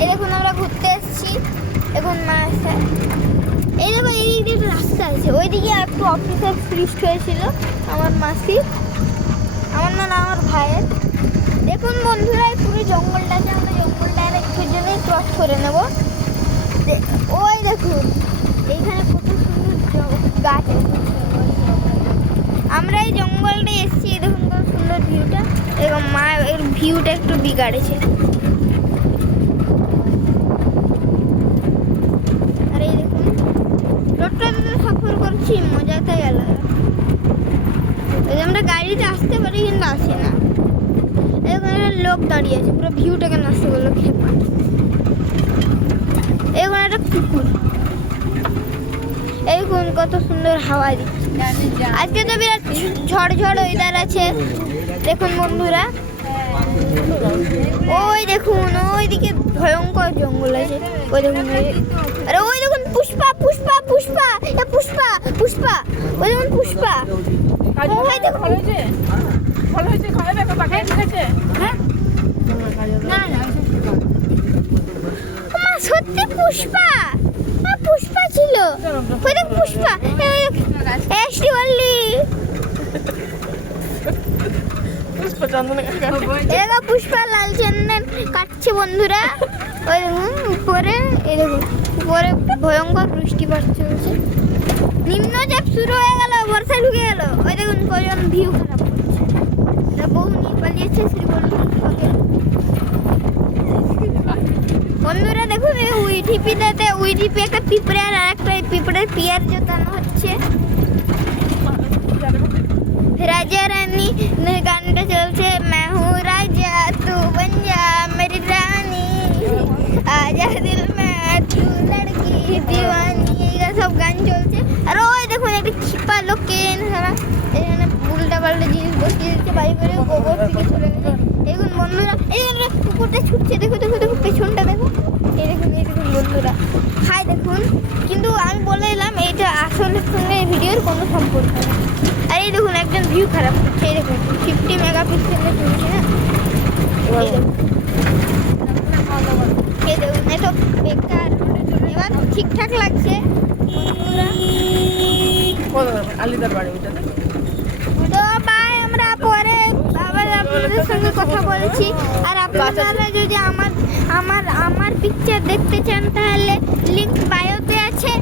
এই দেখুন আমরা ঘুরতে এসেছি, এখন মাছ এই দেখো এই দিকে একটা রাস্তা আছে, ওইদিকে একটু অফিসের ফ্রিস্ট হয়েছিল আমার মাসির, আমার না আমার ভাইয়ের। দেখুন বন্ধুরা এই পুরো জঙ্গলটাকে আমরা জঙ্গলটা আর একটু জন্যই ক্রস করে নেব। ওই দেখুন এইখানে কত সুন্দর গাছ আছে। আমরা এই জঙ্গলটা এসেছি, দেখুন কত সুন্দর ভিউটা, এবং মা এর ভিউটা একটু বিগাড়েছে। আর এই দেখুন টোটোতে সফর করছি, মজাটাই আলাদা। আমরা গাড়িতে আসতে পারি কিন্তু আসি না। এখানে একটা লোক দাঁড়িয়ে আছে, পুরো ভিউটাকে নষ্ট করলো খেপা। এখানে একটা পুকুর, এইখান কত সুন্দর হাওয়া দিচ্ছে। আজকে তো বিরাট ঝড় ওয়েদার আছে। দেখুন বন্ধুরা ওই দেখুন ওইদিকে ভয়ঙ্কর জঙ্গল আছে, ওই দেখুন। আরে ওই দেখুন পুষ্পা পুষ্পা পুষ্পা পুষ্পা পুষ্পা, ওই দেখুন পুষ্পা। ওই দেখুন ভালো হয়েছে, খাওয়া দেখো তাকাই দিয়েছে। হ্যাঁ না না মা সত্যি পুষ্পা, পুষ্পা ছিল, ওই দেখ পুষ্পা। এসটি বললি পুষ্পা চন্দন এগো পুষ্পা লাল চন্দন কাটছে বন্ধুরা। ওই দেখুন উপরে, এই দেখুন উপরে ভয়ঙ্কর বৃষ্টিপাত চলছে, নিম্নচাপ শুরু হয়ে গেল, বর্ষা ঢুকে গেল। ওই দেখুন কজন ভিউ খারাপ করছে, বউ নিয়ে পালিয়েছে শ্রীবল্লী। বন্ধুরা দেখুন এই উইডিপি একটা পিঁপড়ে আর একটা পিঁপড়ের পিয়ার জোতানো হচ্ছে। রাজা রানী গানটা চলছে, मैं हूँ राजा तू बन जा मेरी रानी, आजा दिल में तू लड़की दीवानी, এগুলো সব গান চলছে। আর ওই দেখুন একটা খিপা লোক কে সারা এখানে উল্টা পাল্টা জিনিস বসিয়ে দিচ্ছে, বাড়ি করে গোবর থেকে চলে গেছে। দেখুন বন্ধুরা এইখানে কুকুরটা ছুটছে, দেখো দেখো দেখো পেছনটা দেখো। এই দেখুন বন্ধুরা হাই দেখুন, কিন্তু আমি বলে দিলাম এইটা আসলের সঙ্গে এই ভিডিওর কোনো সম্পর্ক নেই। আর এই দেখুন একজন ভিউ খারাপ করছে, এই দেখুন 50 মেগাপিক্সেলে তুলছে না, এই দেখুন এত বেকার। এবার ঠিকঠাক লাগছে বন্ধুরা। আলিদার বাড়ি ওইটা তো বাই, আমরা পরে আবার আপনাদের সঙ্গে কথা বলেছি। আর আপনারা যদি আমার পিকচার দেখতে চান তাহলে লিংক বায়োতে আছে,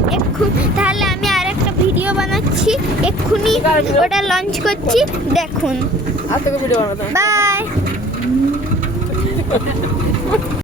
তাহলে আমি আরেকটা ভিডিও বানাচ্ছি, এক্ষুনি ওটা লঞ্চ করছি, দেখুন। আর থেকে ভিডিও বানাতে বাই।